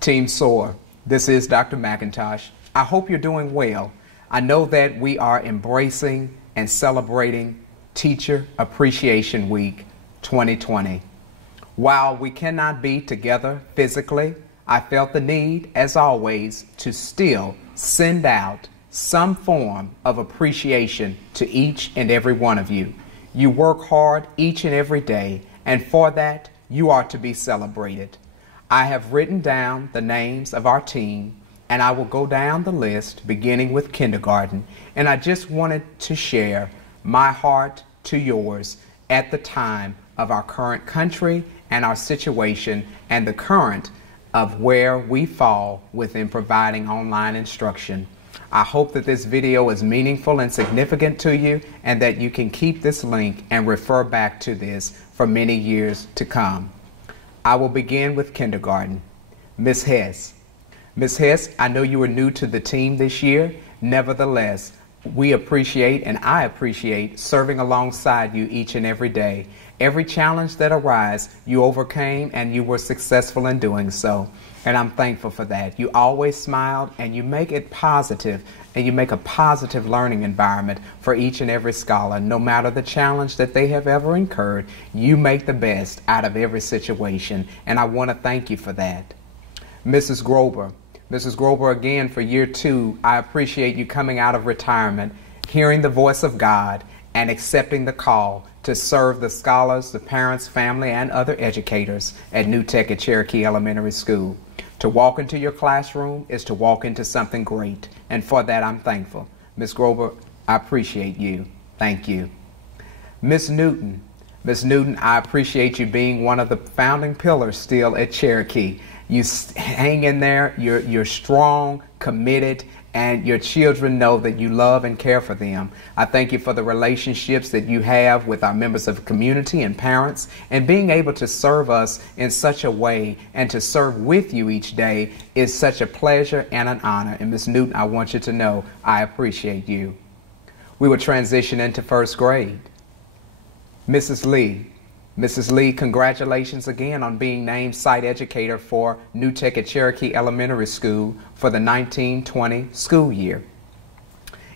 Team SOAR, this is Dr. McIntosh. I hope you're doing well. I know that we are embracing and celebrating Teacher Appreciation Week 2020. While we cannot be together physically, I felt the need, as always, to still send out some form of appreciation to each and every one of you. You work hard each and every day, and for that, you are to be celebrated. I have written down the names of our team, and I will go down the list beginning with kindergarten, and I just wanted to share my heart to yours at the time of our current country and our situation and the current of where we fall within providing online instruction. I hope that this video is meaningful and significant to you, and that you can keep this link and refer back to this for many years to come. I will begin with kindergarten. Ms. Hess. Ms. Hess, I know you are new to the team this year. Nevertheless, we appreciate and I appreciate serving alongside you each and every day. Every challenge that arises, you overcame and you were successful in doing so. And I'm thankful for that. You always smiled and you make it positive, and you make a positive learning environment for each and every scholar. No matter the challenge that they have ever incurred, you make the best out of every situation. And I want to thank you for that. Mrs. Grober. Mrs. Grober, again, for year 2, I appreciate you coming out of retirement, hearing the voice of God, and accepting the call to serve the scholars, the parents, family, and other educators at New Tech at Cherokee Elementary School. To walk into your classroom is to walk into something great, and for that I'm thankful. Ms. Grober, I appreciate you. Thank you. Ms. Newton. Ms. Newton, I appreciate you being one of the founding pillars still at Cherokee. You hang in there, you're strong, committed, and your children know that you love and care for them. I thank you for the relationships that you have with our members of the community and parents, and being able to serve us in such a way and to serve with you each day is such a pleasure and an honor. And Ms. Newton, I want you to know I appreciate you. We will transition into first grade. Mrs. Lee. Mrs. Lee, congratulations again on being named site educator for New Tech at Cherokee Elementary School for the 1920 school year.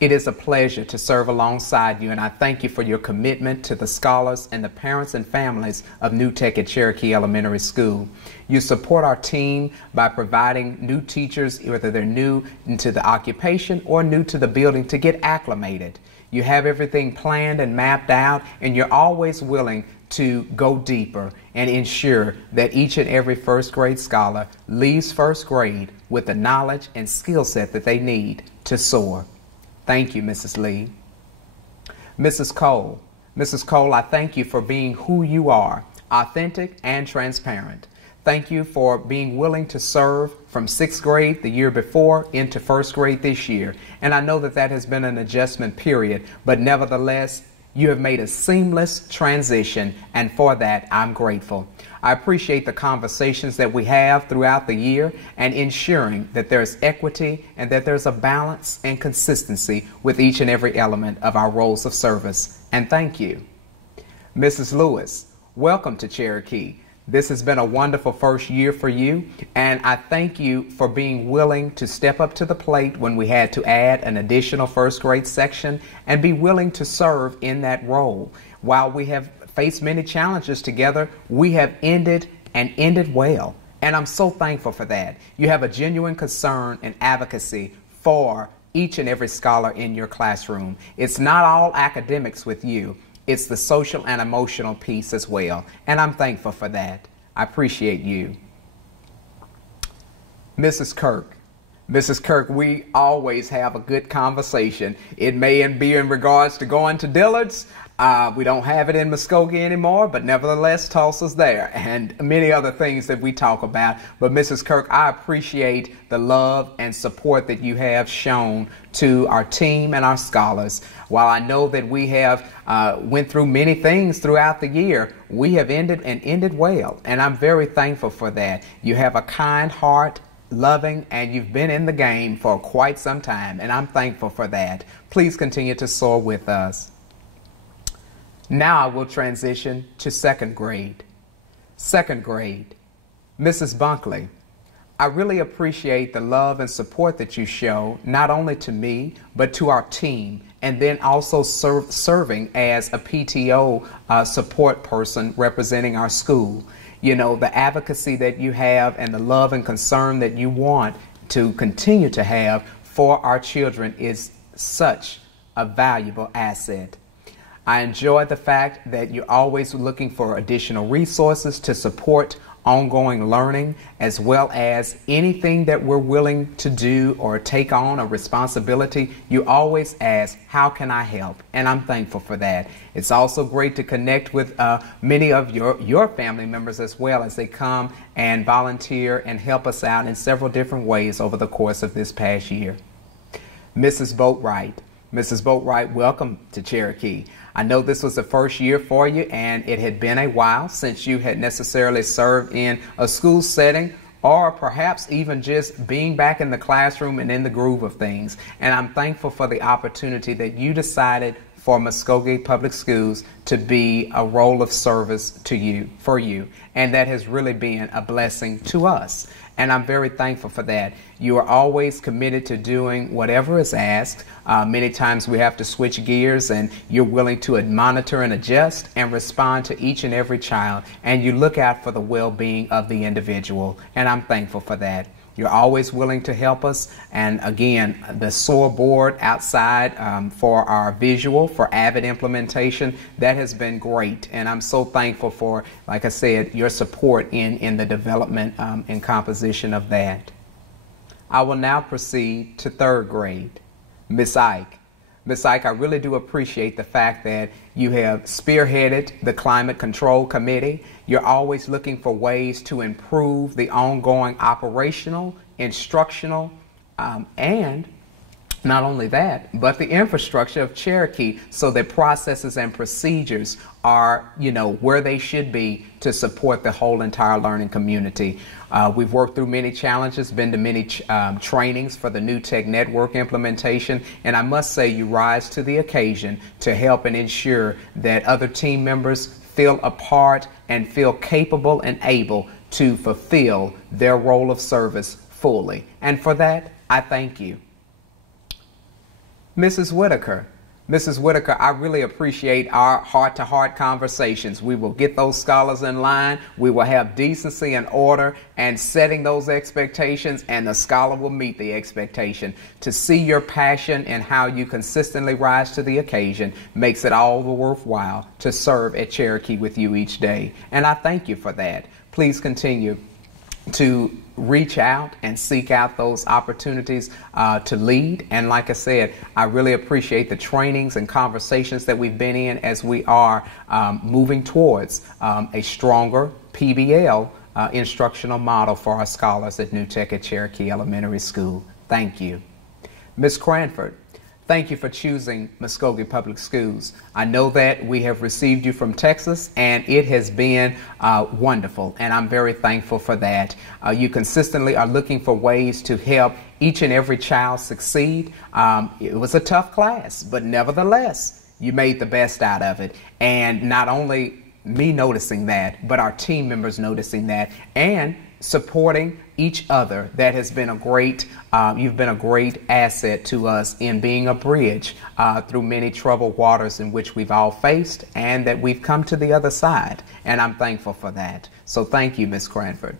It is a pleasure to serve alongside you, and I thank you for your commitment to the scholars and the parents and families of New Tech at Cherokee Elementary School. You support our team by providing new teachers, whether they're new into the occupation or new to the building, to get acclimated. You have everything planned and mapped out, and you're always willing to go deeper and ensure that each and every first grade scholar leaves first grade with the knowledge and skill set that they need to soar. Thank you, Mrs. Lee. Mrs. Cole. Mrs. Cole, I thank you for being who you are, authentic and transparent. Thank you for being willing to serve from 6th grade the year before into 1st grade this year. And I know that that has been an adjustment period, but nevertheless, you have made a seamless transition, and for that, I'm grateful. I appreciate the conversations that we have throughout the year and ensuring that there's equity and that there's a balance and consistency with each and every element of our roles of service. And thank you. Mrs. Lewis, welcome to Cherokee. This has been a wonderful first year for you, and I thank you for being willing to step up to the plate when we had to add an additional first grade section and be willing to serve in that role. While we have faced many challenges together, we have ended well, and I'm so thankful for that. You have a genuine concern and advocacy for each and every scholar in your classroom. It's not all academics with you. It's the social and emotional piece as well, and I'm thankful for that. I appreciate you. Mrs. Kirk. Mrs. Kirk, we always have a good conversation. It may be in regards to going to Dillard's. We don't have it in Muskogee anymore, but nevertheless, Tulsa's there, and many other things that we talk about. But Mrs. Kirk, I appreciate the love and support that you have shown to our team and our scholars. While I know that we have went through many things throughout the year, we have ended well, and I'm very thankful for that. You have a kind heart, loving, and you've been in the game for quite some time, and I'm thankful for that. Please continue to soar with us. Now I will transition to 2nd grade. 2nd grade. Mrs. Bunkley, I really appreciate the love and support that you show, not only to me, but to our team, and then also serving as a PTO support person representing our school. You know, the advocacy that you have and the love and concern that you want to continue to have for our children is such a valuable asset. I enjoy the fact that you're always looking for additional resources to support ongoing learning, as well as anything that we're willing to do or take on a responsibility. You always ask, how can I help? And I'm thankful for that. It's also great to connect with many of your family members as well, as they come and volunteer and help us out in several different ways over the course of this past year. Mrs. Boatwright. Mrs. Boatwright, welcome to Cherokee. I know this was the first year for you, and it had been a while since you had necessarily served in a school setting, or perhaps even just being back in the classroom and in the groove of things. And I'm thankful for the opportunity that you decided for Muskogee Public Schools to be a role of service to you, for you. And that has really been a blessing to us. And I'm very thankful for that. You are always committed to doing whatever is asked. Many times we have to switch gears, and you're willing to monitor and adjust and respond to each and every child. And you look out for the well-being of the individual. And I'm thankful for that. You're always willing to help us. And again, the SOAR board outside for our visual, for Avid implementation, that has been great. And I'm so thankful for, like I said, your support in the development and composition of that. I will now proceed to third grade. Miss Ike. Ms. Ike, I really do appreciate the fact that you have spearheaded the Climate Control Committee. You're always looking for ways to improve the ongoing operational, instructional, and not only that, but the infrastructure of Cherokee, so that processes and procedures are, where they should be to support the whole entire learning community. We've worked through many challenges, been to many trainings for the New Tech Network implementation, and I must say you rise to the occasion to help and ensure that other team members feel a part and feel capable and able to fulfill their role of service fully. And for that, I thank you. Mrs. Whitaker. Mrs. Whitaker, I really appreciate our heart-to-heart conversations. We will get those scholars in line. We will have decency and order and setting those expectations, and the scholar will meet the expectation. To see your passion and how you consistently rise to the occasion makes it all the worthwhile to serve at Cherokee with you each day. And I thank you for that. Please continue to reach out and seek out those opportunities to lead. And like I said, I really appreciate the trainings and conversations that we've been in as we are moving towards a stronger PBL instructional model for our scholars at New Tech at Cherokee Elementary School. Thank you. Ms. Cranford, thank you for choosing Muskogee Public Schools. I know that we have received you from Texas, and it has been wonderful, and I'm very thankful for that. You consistently are looking for ways to help each and every child succeed. It was a tough class, but nevertheless, you made the best out of it. And not only me noticing that, but our team members noticing that, and supporting each other. That has been a great, you've been a great asset to us in being a bridge through many troubled waters in which we've all faced, and that we've come to the other side. And I'm thankful for that. So thank you, Ms. Cranford.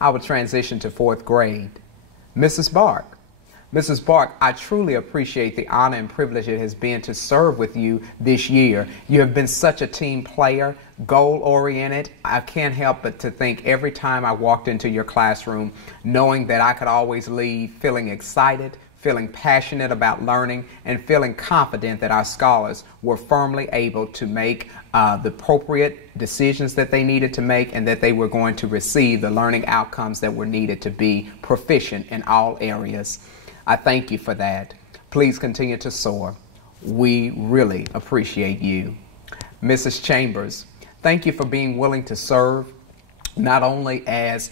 I will transition to fourth grade. Mrs. Bark. Mrs. Bark, I truly appreciate the honor and privilege it has been to serve with you this year. You have been such a team player, goal-oriented. I can't help but to think every time I walked into your classroom, knowing that I could always leave feeling excited, feeling passionate about learning, and feeling confident that our scholars were firmly able to make the appropriate decisions that they needed to make, and that they were going to receive the learning outcomes that were needed to be proficient in all areas. I thank you for that. Please continue to soar. We really appreciate you. Mrs. Chambers, thank you for being willing to serve, not only as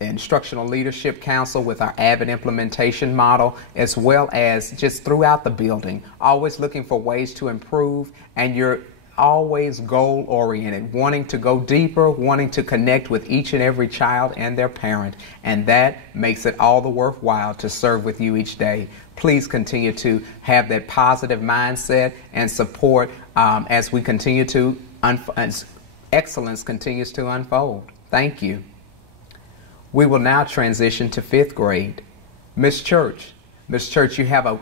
Instructional Leadership Council with our Avid implementation model, as well as just throughout the building, always looking for ways to improve, and you're always goal-oriented, wanting to go deeper, wanting to connect with each and every child and their parent, and that makes it all the worthwhile to serve with you each day. Please continue to have that positive mindset and support as we continue to as excellence continues to unfold. Thank you. We will now transition to 5th grade. Miss Church, you have an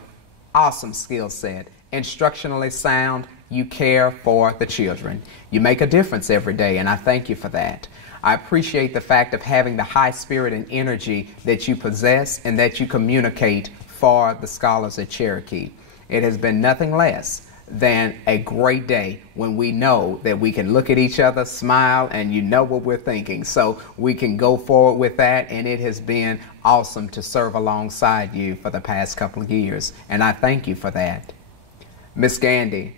awesome skill set. Instructionally sound, you care for the children. You make a difference every day, and I thank you for that. I appreciate the fact of having the high spirit and energy that you possess and that you communicate for the scholars at Cherokee. It has been nothing less than a great day when we know that we can look at each other, smile, and you know what we're thinking. So we can go forward with that, and it has been awesome to serve alongside you for the past couple of years, and I thank you for that. Miss Gandy,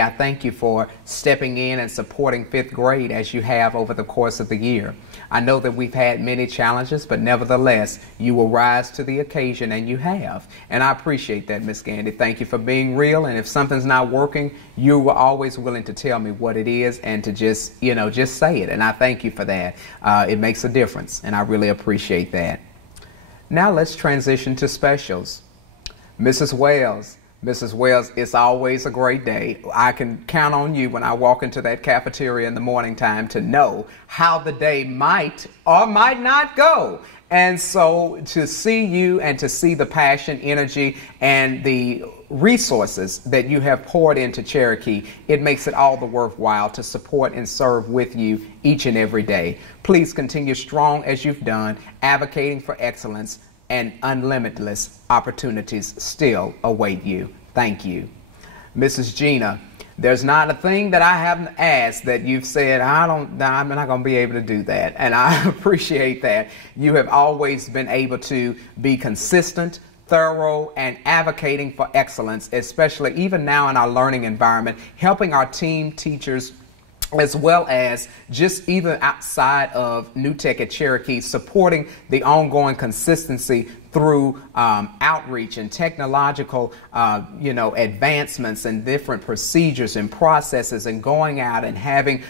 I thank you for stepping in and supporting 5th grade as you have over the course of the year. I know that we've had many challenges, but nevertheless, you will rise to the occasion, and you have. And I appreciate that, Miss Gandy. Thank you for being real, and if something's not working, you were always willing to tell me what it is and to just say it, and I thank you for that. It makes a difference, and I really appreciate that. Now let's transition to specials. Mrs. Wells, it's always a great day. I can count on you when I walk into that cafeteria in the morning time to know how the day might or might not go. And so to see you and to see the passion, energy, and the resources that you have poured into Cherokee, it makes it all the worthwhile to support and serve with you each and every day. Please continue strong as you've done, advocating for excellence, and unlimitless opportunities still await you. Thank you. Mrs. Gina, there's not a thing that I haven't asked that you've said, I'm not going to be able to do that. And I appreciate that. You have always been able to be consistent, thorough, and advocating for excellence, especially even now in our learning environment, helping our team teachers as well as just even outside of New Tech at Cherokee, supporting the ongoing consistency through outreach and technological, advancements and different procedures and processes, and going out and having,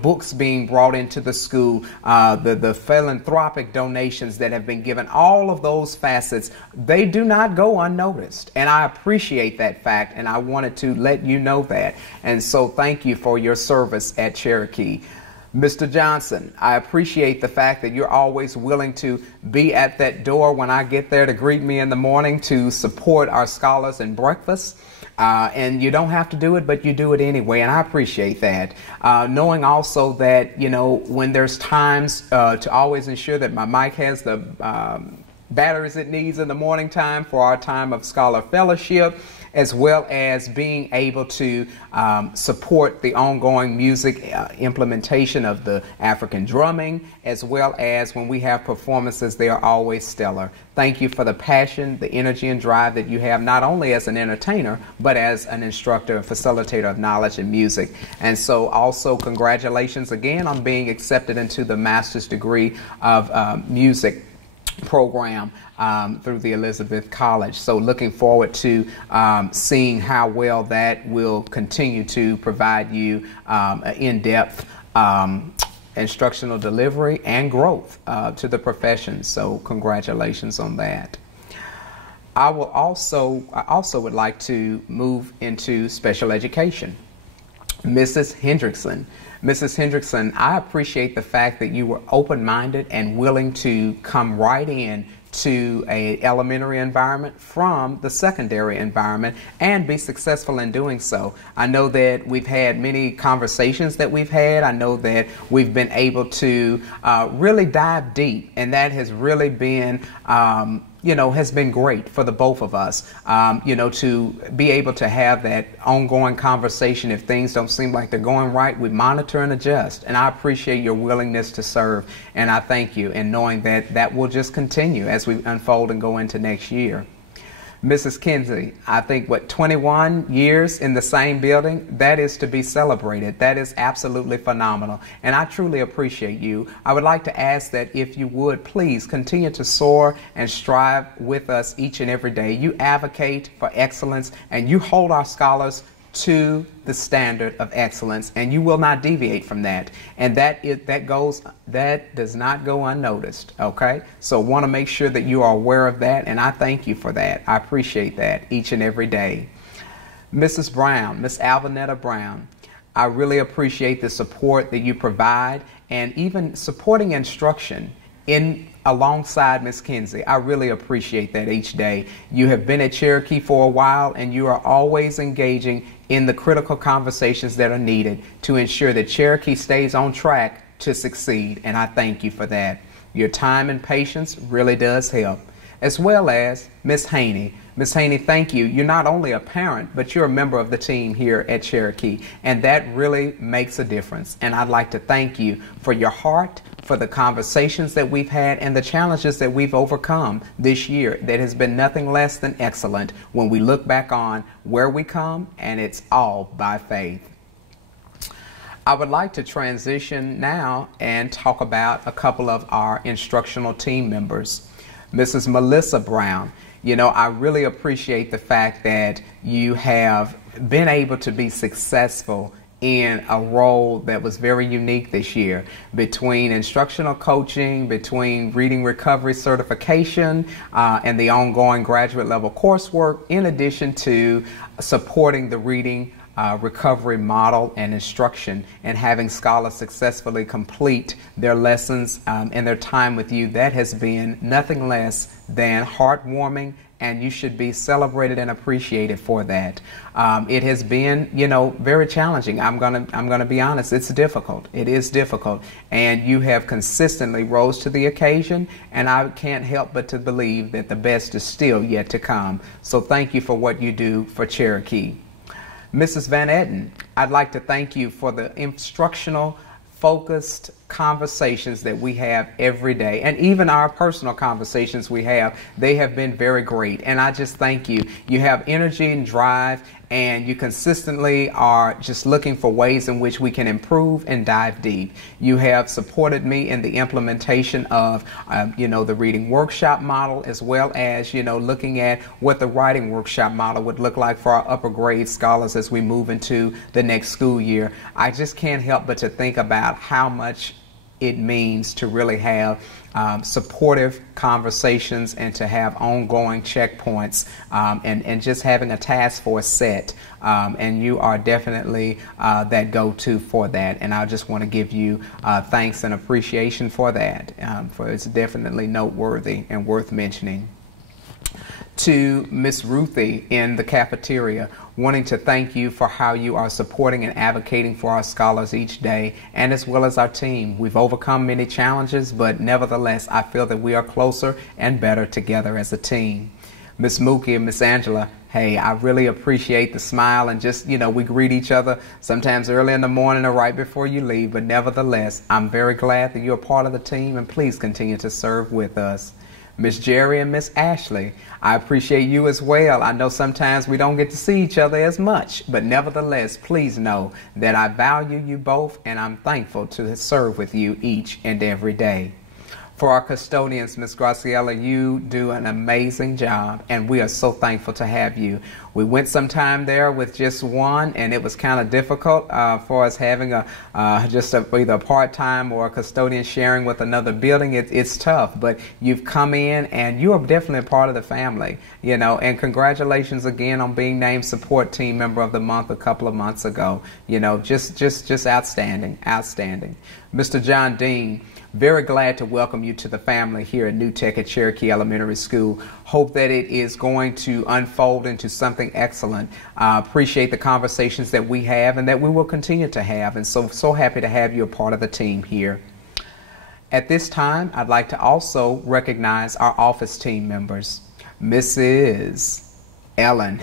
books being brought into the school, the philanthropic donations that have been given. All of those facets, they do not go unnoticed. And I appreciate that fact, and I wanted to let you know that. And so thank you for your service at Cherokee. Mr. Johnson, I appreciate the fact that you're always willing to be at that door when I get there to greet me in the morning to support our scholars and breakfast. And you don't have to do it, but you do it anyway, and I appreciate that. Knowing also that, when there's times to always ensure that my mic has the batteries it needs in the morning time for our time of scholar fellowship, as well as being able to support the ongoing music implementation of the African drumming, as well as when we have performances, they are always stellar. Thank you for the passion, the energy, and drive that you have, not only as an entertainer, but as an instructor and facilitator of knowledge and music. And so also congratulations again on being accepted into the master's degree of music program through the Elizabeth College. So looking forward to seeing how well that will continue to provide you in-depth instructional delivery and growth to the profession. So congratulations on that. I also would like to move into special education. Mrs. Hendrickson, I appreciate the fact that you were open-minded and willing to come right in to an elementary environment from the secondary environment and be successful in doing so. I know that we've had many conversations that we've had. I know that we've been able to really dive deep, and that has really been has been great for the both of us, to be able to have that ongoing conversation. If things don't seem like they're going right, we monitor and adjust. And I appreciate your willingness to serve, and I thank you, and knowing that that will just continue as we unfold and go into next year. Mrs. Kinsey, I think, 21 years in the same building, that is to be celebrated. That is absolutely phenomenal, and I truly appreciate you. I would like to ask that if you would please continue to soar and strive with us each and every day. You advocate for excellence, and you hold our scholars to the standard of excellence, and you will not deviate from that. And that does not go unnoticed. Okay, so want to make sure that you are aware of that, and I thank you for that. I appreciate that each and every day. Mrs. Brown, Miss Alvinetta Brown, I really appreciate the support that you provide, and even supporting instruction alongside Miss Kinsey. I really appreciate that each day. You have been at Cherokee for a while, and you are always engaging in the critical conversations that are needed to ensure that Cherokee stays on track to succeed, and I thank you for that. Your time and patience really does help. As well as Miss Haney. Miss Haney, thank you. You're not only a parent, but you're a member of the team here at Cherokee, and that really makes a difference. And I'd like to thank you for your heart, for the conversations that we've had, and the challenges that we've overcome this year. That has been nothing less than excellent when we look back on where we come, and it's all by faith. I would like to transition now and talk about a couple of our instructional team members. Mrs. Melissa Brown, you know, I really appreciate the fact that you have been able to be successful in a role that was very unique this year, between instructional coaching, between reading recovery certification, and the ongoing graduate level coursework, in addition to supporting the reading recovery model and instruction, and having scholars successfully complete their lessons and their time with you. That has been nothing less than heartwarming, and you should be celebrated and appreciated for that. It has been, you know, very challenging. I'm gonna be honest. It's difficult. It is difficult, and you have consistently rose to the occasion. And I can't help but to believe that the best is still yet to come. So thank you for what you do for Cherokee. Mrs. Van Etten, I'd like to thank you for the instructional, focused conversations that we have every day, and even our personal conversations we have. They have been very great, and I just thank you. You have energy and drive, and you consistently are just looking for ways in which we can improve and dive deep. You have supported me in the implementation of the reading workshop model, as well as looking at what the writing workshop model would look like for our upper grade scholars as we move into the next school year. I just can't help but to think about how much it means to really have supportive conversations and to have ongoing checkpoints, and just having a task force set, and you are definitely that go-to for that, and I just want to give you thanks and appreciation for that, for it's definitely noteworthy and worth mentioning. To Miss Ruthie in the cafeteria, wanting to thank you for how you are supporting and advocating for our scholars each day, and as well as our team. We've overcome many challenges, but nevertheless, I feel that we are closer and better together as a team. Miss Mookie and Miss Angela, hey, I really appreciate the smile, and just, we greet each other sometimes early in the morning or right before you leave, but nevertheless, I'm very glad that you're a part of the team, and please continue to serve with us. Miss Jerry and Miss Ashley, I appreciate you as well. I know sometimes we don't get to see each other as much, but nevertheless, please know that I value you both, and I'm thankful to serve with you each and every day. For our custodians, Miss Graciela, you do an amazing job, and we are so thankful to have you. We went some time there with just one, and it was kind of difficult for us having either a part-time or a custodian sharing with another building. It's tough, but you've come in, and you are definitely a part of the family, and congratulations again on being named Support Team Member of the Month a couple of months ago. Just outstanding, outstanding. Mr. John Dean, very glad to welcome you to the family here at New Tech at Cherokee Elementary School. Hope that it is going to unfold into something excellent. Appreciate the conversations that we have and that we will continue to have, and so happy to have you a part of the team here. At this time, I'd like to also recognize our office team members. Mrs. Ellen,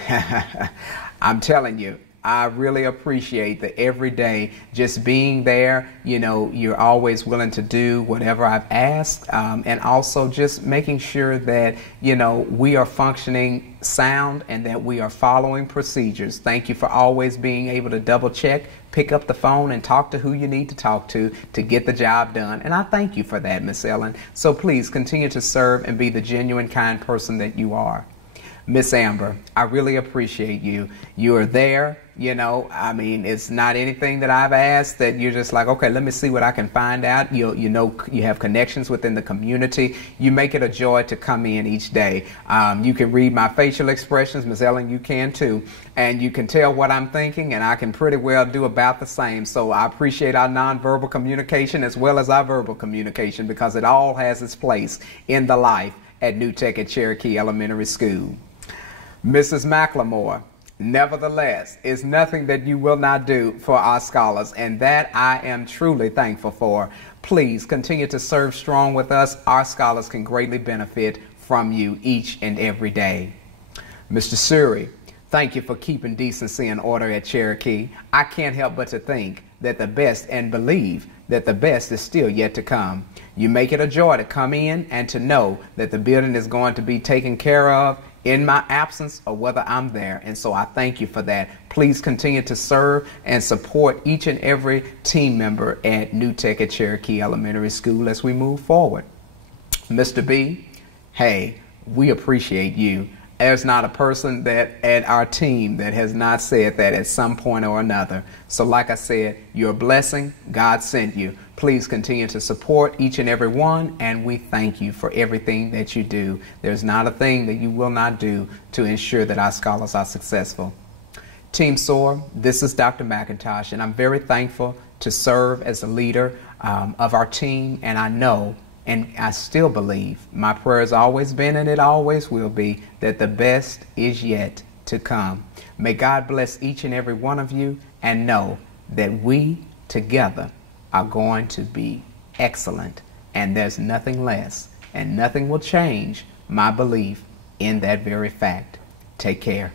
I'm telling you, I really appreciate that every day just being there. You're always willing to do whatever I've asked, and also just making sure that we are functioning sound and that we are following procedures. Thank you for always being able to double check, pick up the phone, and talk to who you need to talk to get the job done. And I thank you for that, Miss Ellen. So please continue to serve and be the genuine, kind person that you are. Miss Amber, I really appreciate you. You are there, I mean, it's not anything that I've asked that you're just like, okay, let me see what I can find out. You have connections within the community. You make it a joy to come in each day. You can read my facial expressions, Miss Ellen, you can too, and you can tell what I'm thinking, and I can pretty well do about the same. So I appreciate our nonverbal communication as well as our verbal communication, because it all has its place in the life at New Tech at Cherokee Elementary School. Mrs. McLemore, nevertheless, is nothing that you will not do for our scholars, and that I am truly thankful for. Please continue to serve strong with us. Our scholars can greatly benefit from you each and every day. Mr. Suri, thank you for keeping decency and order at Cherokee. I can't help but to think that the best, and believe that the best, is still yet to come. You make it a joy to come in and to know that the building is going to be taken care of in my absence or whether I'm there. And so I thank you for that. Please continue to serve and support each and every team member at New Tech at Cherokee Elementary School as we move forward. Mr. B, hey, we appreciate you. There's not a person that at our team that has not said that at some point or another. So like I said, you're a blessing. God sent you. Please continue to support each and every one, and we thank you for everything that you do. There's not a thing that you will not do to ensure that our scholars are successful. Team SOAR, this is Dr. McIntosh, and I'm very thankful to serve as a leader of our team, and I know and I still believe, my prayer has always been and it always will be, that the best is yet to come. May God bless each and every one of you, and know that we together are going to be excellent, and there's nothing less and nothing will change my belief in that very fact. Take care.